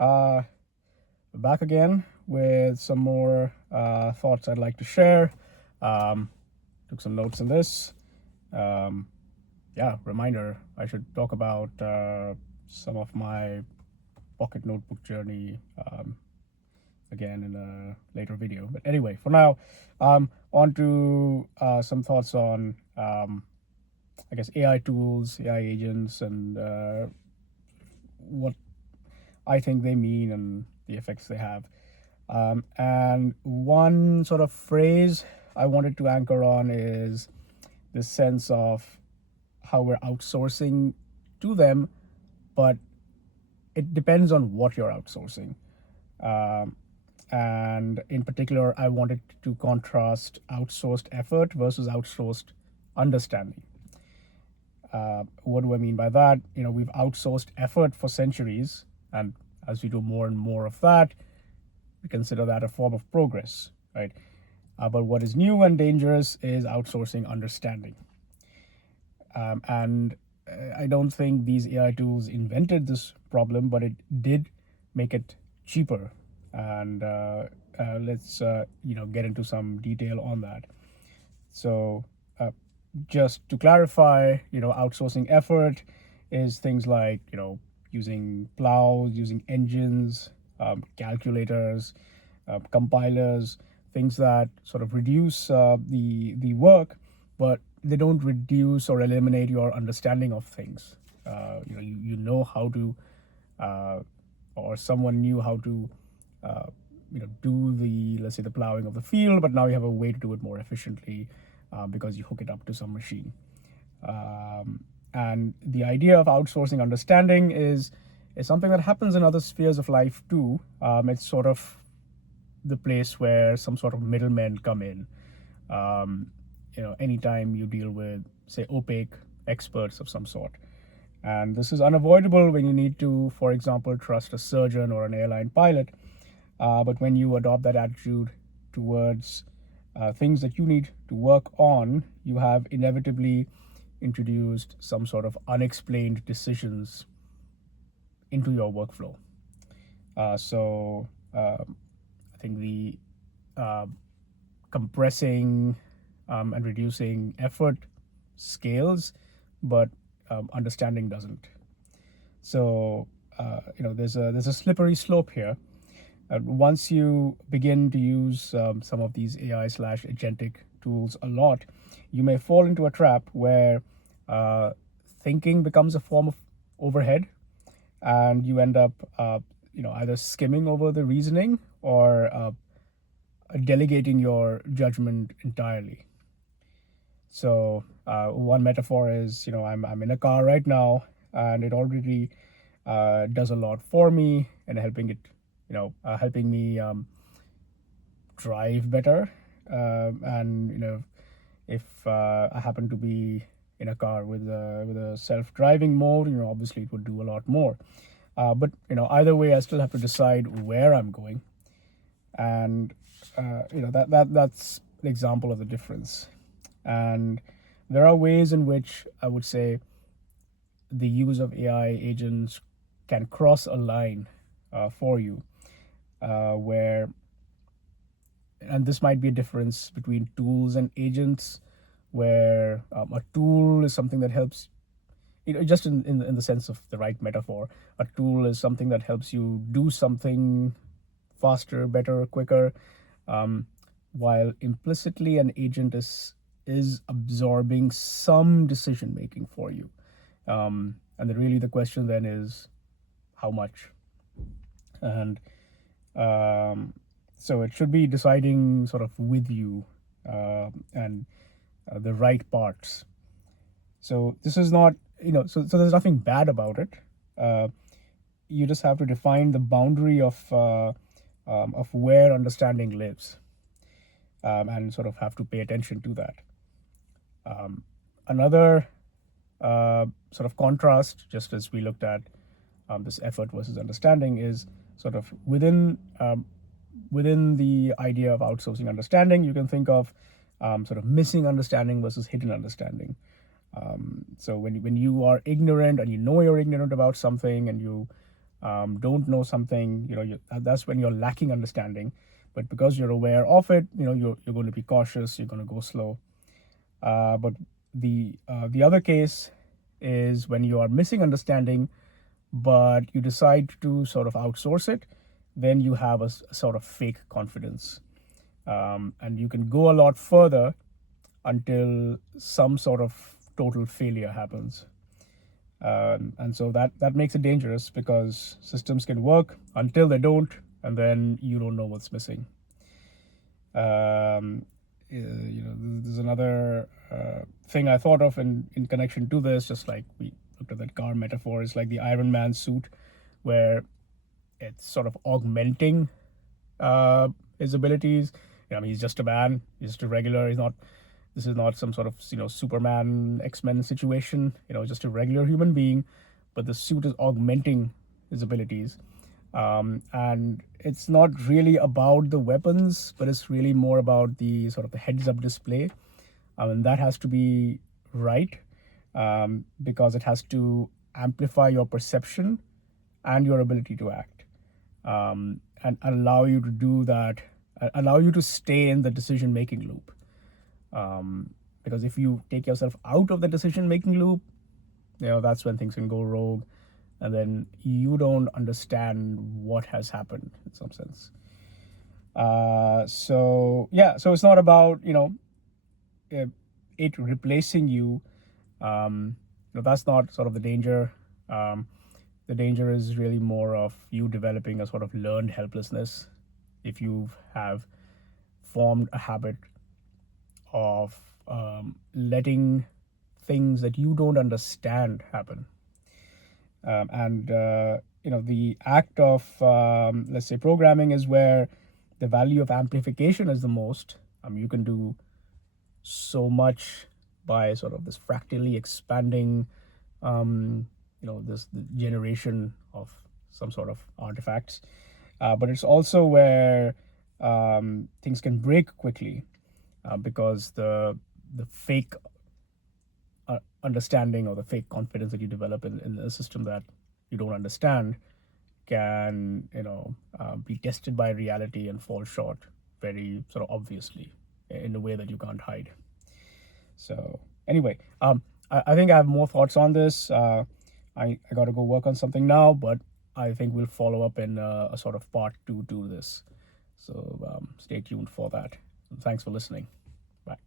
Uh, Back again with some more thoughts I'd like to share. Um, Took some notes on this. Um, yeah, reminder I should talk about some of my pocket notebook journey again in a later video. But anyway, for now, on to some thoughts on, I guess, AI tools, AI agents, and what I think they mean and the effects they have. And one sort of phrase I wanted to anchor on is this sense of how we're outsourcing to them, but it depends on what you're outsourcing. Um, and in particular, I wanted to contrast outsourced effort versus outsourced understanding. What do I mean by that? We've outsourced effort for centuries, and as we do more and more of that, we consider that a form of progress, right? But what is new and dangerous is outsourcing understanding. And I don't think these AI tools invented this problem, but it did make it cheaper. And let's get into some detail on that. So just to clarify, outsourcing effort is things like using plows, using engines, calculators, compilers, things that sort of reduce the work, but they don't reduce or eliminate your understanding of things. You know how to, or someone knew how to, do the, let's say, the plowing of the field, but now you have a way to do it more efficiently because you hook it up to some machine. And the idea of outsourcing understanding is something that happens in other spheres of life too. It's sort of the place where some sort of middlemen come in. Anytime you deal with, say, opaque experts of some sort. And this is unavoidable when you need to, for example, trust a surgeon or an airline pilot. But when you adopt that attitude towards things that you need to work on, you have inevitably introduced some sort of unexplained decisions into your workflow. So I think the compressing and reducing effort scales, but understanding doesn't. So there's a slippery slope here. Once you begin to use some of these AI/agentic tools a lot, you may fall into a trap where thinking becomes a form of overhead, and you end up, either skimming over the reasoning or delegating your judgment entirely. So one metaphor is, I'm in a car right now, and it already does a lot for me and helping me drive better. And if I happen to be in a car with a self-driving mode, obviously it would do a lot more. But either way, I still have to decide where I'm going, and that's an example of the difference. And there are ways in which I would say the use of AI agents can cross a line for you, where, and this might be a difference between tools and agents, where a tool is something that helps, just in the sense of the right metaphor, a tool is something that helps you do something faster, better, quicker, while implicitly an agent is absorbing some decision making for you. And really the question then is how much? And so it should be deciding sort of with you, and the right parts. So this is not, so there's nothing bad about it. You just have to define the boundary of where understanding lives, and sort of have to pay attention to that. Another sort of contrast, just as we looked at this effort versus understanding, is sort of within the idea of outsourcing understanding, you can think of sort of missing understanding versus hidden understanding. So when you are ignorant and you know you're ignorant about something, and you don't know something, that's when you're lacking understanding. But because you're aware of it, you're going to be cautious, you're going to go slow. But the other case is when you are missing understanding, but you decide to sort of outsource it, then you have a sort of fake confidence. And you can go a lot further until some sort of total failure happens. And so that makes it dangerous, because systems can work until they don't, and then you don't know what's missing. There's another thing I thought of in connection to this, just like we looked at that car metaphor, is like the Iron Man suit, where it's sort of augmenting his abilities. He's just a man, he's just a regular, this is not some sort of Superman, X-Men situation, just a regular human being, but the suit is augmenting his abilities. And it's not really about the weapons, but it's really more about the sort of the heads-up display. And that has to be right, because it has to amplify your perception and your ability to act, and allow you to do that, allow you to stay in the decision-making loop. Because if you take yourself out of the decision-making loop, that's when things can go rogue, and then you don't understand what has happened in some sense. So it's not about it replacing you. That's not sort of the danger. The danger is really more of you developing a sort of learned helplessness if you have formed a habit of letting things that you don't understand happen. And the act of, let's say, programming is where the value of amplification is the most. You can do so much by sort of this fractally expanding, this the generation of some sort of artifacts. But it's also where things can break quickly, because the fake understanding or the fake confidence that you develop in a system that you don't understand can be tested by reality and fall short very sort of obviously in a way that you can't hide. So anyway, I think I have more thoughts on this. I got to go work on something now, but I think we'll follow up in a sort of part 2 to this. So stay tuned for that. Thanks for listening. Bye.